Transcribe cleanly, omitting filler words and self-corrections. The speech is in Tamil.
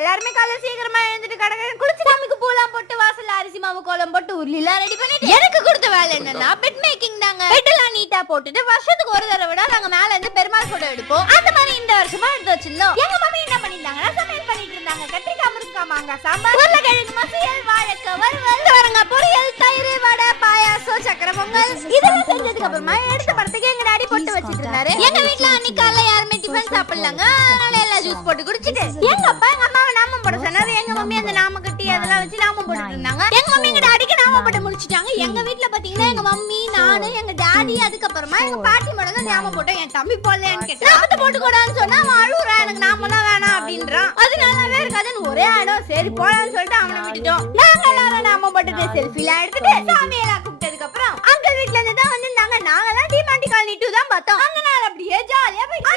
எல்லாருமே காலையில சீக்கிரமா எழுந்துட்டு கடற்கரை குளிச்சு சாமிக்கு பூலாம் போட்டு வாசல்ல அரிசி மாவு கோலம் போட்டு உருளிலாம் ரெடி பண்ணிட்டு எனக்கு கொடுத்த வேலை என்னன்னா பெட் மேக்கிங் தாங்க. பெட் எல்லாம் நீட்டா போட்டுட்டு வருஷத்துக்கு ஒரு தடவை விட நாங்க மேல இருந்து பெருமாள் போட்டோ எடுப்போம். அந்த மாதிரி இந்த வருஷமா எடுத்து வச்சிருந்தோம். எங்க மம்மி என்ன பண்ணிருந்தாங்கன்னா சமையல் பண்ணிட்டு இருந்தாங்க. கத்திரிக்காய், முருங்கக்காய், மாங்காய் சாம்பார், உருளைக்கிழங்கு மசியல், வாழைக்காய் வறுவல், வரங்காய் பொரியல், தயிர், வடை, பாயாசம், சக்கரை பொங்கல் இதெல்லாம் செஞ்சதுக்கு அப்புறமா எடுத்த படத்துக்கு எங்க டாடி போட்டு வச்சிட்டு இருந்தாரு. எங்க வீட்ல அன்னைக்கு காலையில யாருமே டிஃபன் சாப்பிடலாங்க. அதனால எல்லாம் ஜூஸ் போட்டு குடிச்சிட்டு எங்க அப்பா எங்க அம்மாவை நாமம் போட சொன்னாரு. எங்க மம்மி அந்த நாம கட்டி அதெல்லாம் வச்சு நாமம் போட்டுட்டு இருந்தாங்க. எங்க மம்மி எங்க டாடிக்கு நாமம் போட்டு முடிச்சிட்டாங்க. எங்க வீட்ல பாத்தீங்கன்னா எங்க மம்மி, நானு, எங்க டாடி, அதுக்கப்புறமா எங்க பாட்டி மட்டும் தான் நாமம் போட்டோம். என் தம்பி போடலையான்னு கேட்டா நாமத்தை போட்டு கூடாதுன்னு சொன்னா அவன் அழுவுறான். எனக்கு நாமெல்லாம் வேணாம் அப்படின்றான். அதனாலவே இருக்காதுன்னு ஒரே ஆடம் சரி போலான்னு சொல்லிட்டு அவனை விட்டுட்டோம். நாங்க எல்லாரும் நாமம் போட்டுட்டு செல்ஃபிலாம் எடுத்துட்டு சாமியெல்லாம் கூப்பிட்டதுக்கு அப்புறம் அங்கிள் வீட்ல இருந்து தான் வந்திருந்தாங்க. நாங்க தான் டிமாண்டி காலனி 2 தான் பார்த்தோம். அந்த நாள் அப்படியே ஜாலியா போயிட்டு